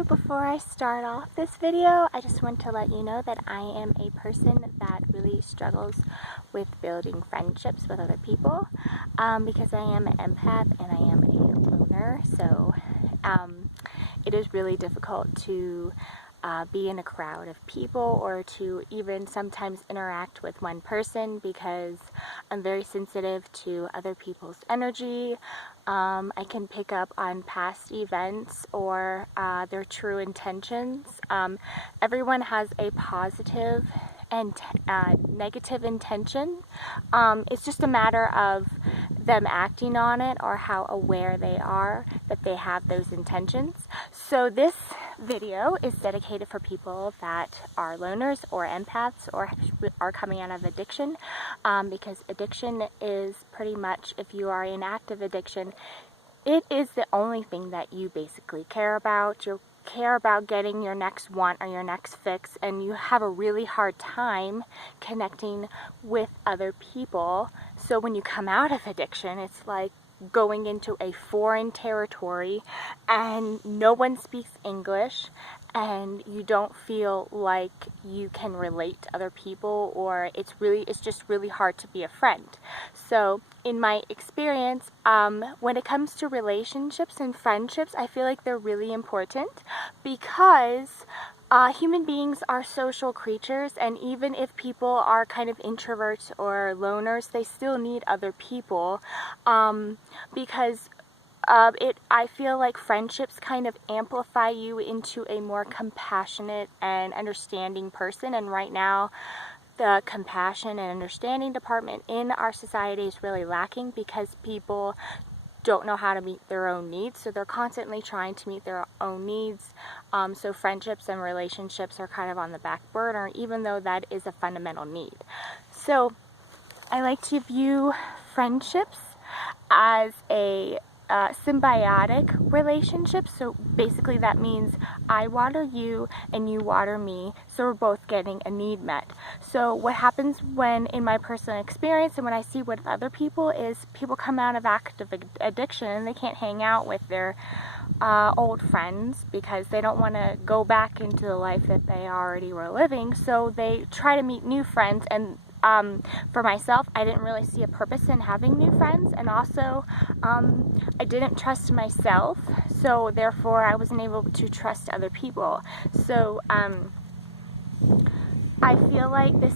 So before I start off this video, I just want to let you know that I am a person that really struggles with building friendships with other people because I am an empath and I am a loner. So it is really difficult to be in a crowd of people or to even sometimes interact with one person because I'm very sensitive to other people's energy. I can pick up on past events or their true intentions. Everyone has a positive and negative intention. It's just a matter of them acting on it or how aware they are that they have those intentions. So this video is dedicated for people that are loners or empaths or are coming out of addiction, because addiction is pretty much, if you are in active addiction, it is the only thing that you basically care about. You care about getting your next want or your next fix, and you have a really hard time connecting with other people. So when you come out of addiction, it's like going into a foreign territory and no one speaks English and you don't feel like you can relate to other people, or it's just really hard to be a friend. So in my experience, when it comes to relationships and friendships, I feel like they're really important because human beings are social creatures, and even if people are kind of introverts or loners, they still need other people because I feel like friendships kind of amplify you into a more compassionate and understanding person, and right now the compassion and understanding department in our society is really lacking because people don't know how to meet their own needs, so they're constantly trying to meet their own needs. So friendships and relationships are kind of on the back burner, even though that is a fundamental need. So I like to view friendships as a symbiotic relationship. So basically that means I water you and you water me, so we're both getting a need met. So what happens when, in my personal experience and when I see with other people, is people come out of active addiction and they can't hang out with their old friends because they don't want to go back into the life that they already were living, so they try to meet new friends. And for myself, I didn't really see a purpose in having new friends, and also I didn't trust myself, so therefore I wasn't able to trust other people. So I feel like this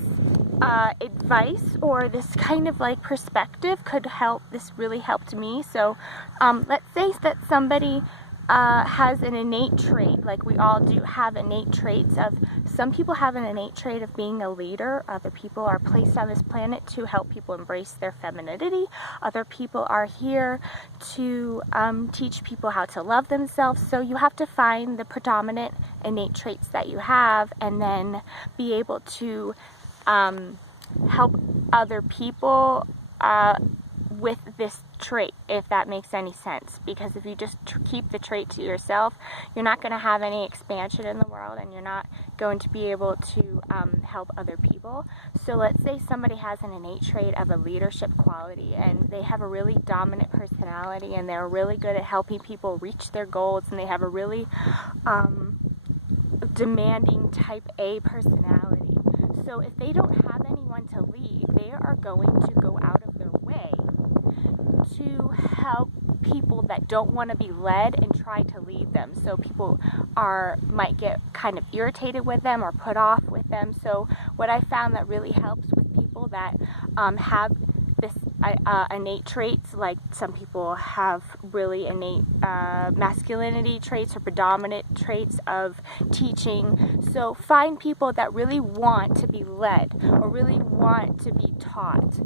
advice or this kind of like perspective could help. This really helped me. So let's say that somebody has an innate trait, like we all do have innate traits of, some people have an innate trait of being a leader. Other people are placed on this planet to help people embrace their femininity. Other people are here to teach people how to love themselves. So you have to find the predominant innate traits that you have and then be able to help other people with this trait, if that makes any sense. Because if you just keep the trait to yourself, you're not going to have any expansion in the world, and you're not going to be able to help other people. So let's say somebody has an innate trait of a leadership quality, and they have a really dominant personality, and they're really good at helping people reach their goals, and they have a really demanding type A personality. So if they don't have anyone to lead, they are going to go out of their way to help people that don't want to be led and try to lead them. So people might get kind of irritated with them or put off with them. So what I found that really helps with people that have this innate traits, like some people have really innate masculinity traits or predominant traits of teaching. So find people that really want to be led or really want to be taught.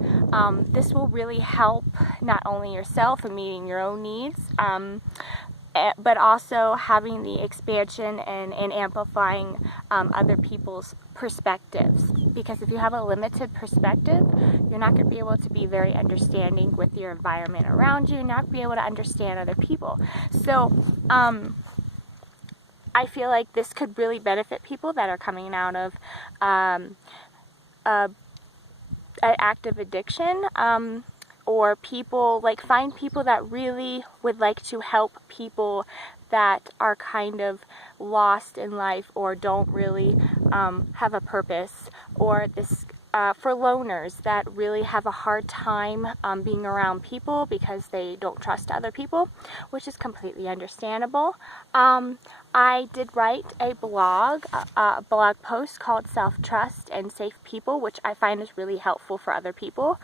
This will really help not only yourself in meeting your own needs, but also having the expansion and amplifying other people's perspectives. Because if you have a limited perspective, you're not going to be able to be very understanding with your environment around you, you're not going to be able to understand other people. So I feel like this could really benefit people that are coming out of active addiction, or people, like find people that really would like to help people that are kind of lost in life or don't really have a purpose, or this for loners that really have a hard time being around people because they don't trust other people, which is completely understandable. I did write a blog post called Selftrust and Safe People, which I find is really helpful for other people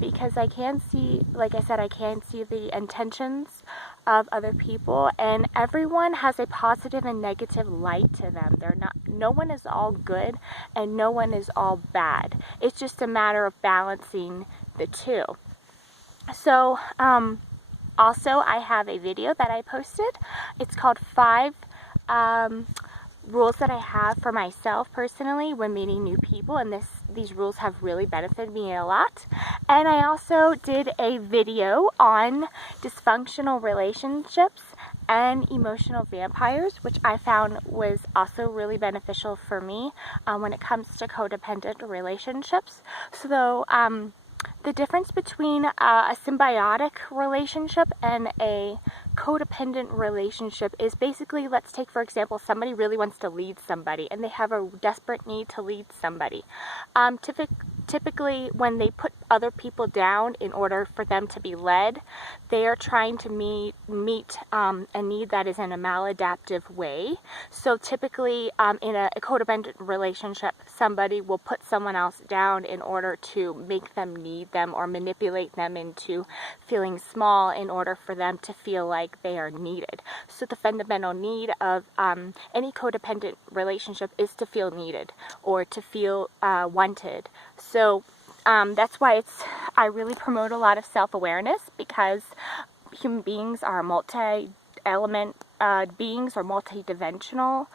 because I can see, like I said, I can see the intentions of other people, and everyone has a positive and negative light to them. No one is all good and no one is all bad. It's just a matter of balancing the two. So also I have a video that I posted. It's called 5 rules that I have for myself personally when meeting new people, and these rules have really benefited me a lot. And I also did a video on dysfunctional relationships and emotional vampires, which I found was also really beneficial for me when it comes to codependent relationships. So the difference between a symbiotic relationship and a codependent relationship is basically, let's take for example, somebody really wants to lead somebody and they have a desperate need to lead somebody. Typically when they put other people down in order for them to be led, they are trying to meet a need that is in a maladaptive way. So typically in a codependent relationship, somebody will put someone else down in order to make them need them or manipulate them into feeling small in order for them to feel like they are needed. So the fundamental need of any codependent relationship is to feel needed or to feel wanted. So that's why I really promote a lot of self-awareness, because human beings are multi-element beings or multi-dimensional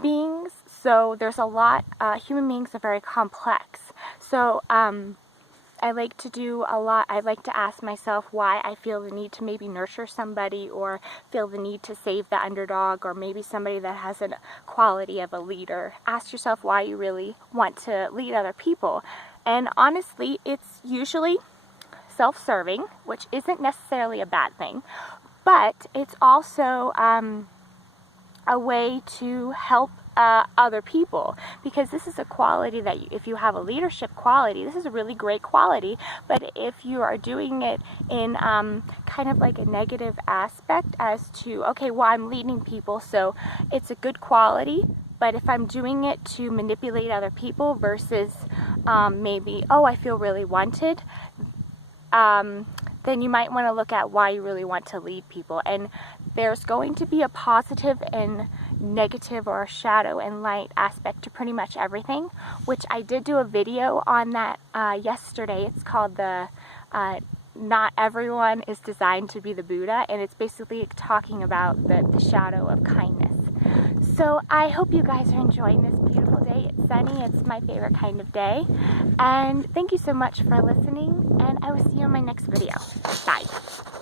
beings. So there's a lot, human beings are very complex. So I like to ask myself why I feel the need to maybe nurture somebody, or feel the need to save the underdog, or maybe somebody that has a quality of a leader. Ask yourself why you really want to lead other people. And honestly, it's usually self-serving, which isn't necessarily a bad thing, but it's also a way to help other people, because this is a quality that if you have a leadership quality, this is a really great quality. But if you are doing it in kind of like a negative aspect as to, okay, well, I'm leading people, so it's a good quality, but if I'm doing it to manipulate other people versus maybe, oh, I feel really wanted, then you might want to look at why you really want to lead people. And there's going to be a positive and negative, or a shadow and light aspect to pretty much everything, which I did do a video on that yesterday. It's called Not Everyone is Designed to be the Buddha, and it's basically talking about the shadow of kindness. So I hope you guys are enjoying this beautiful day. It's sunny, it's my favorite kind of day. And thank you so much for listening, and I will see you in my next video. Bye.